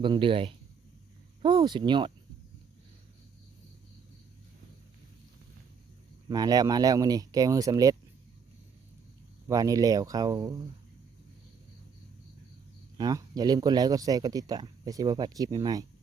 เบิ่งเดือยโอ้สุดยอดมาแล้วมื้อนี้แก้มือสำเร็จว่านี่แล้วเขาเอาอย่าลืมกดไลค์กดแชร์กดติดตามไปสิบ่พลาดคลิปใหม่ๆ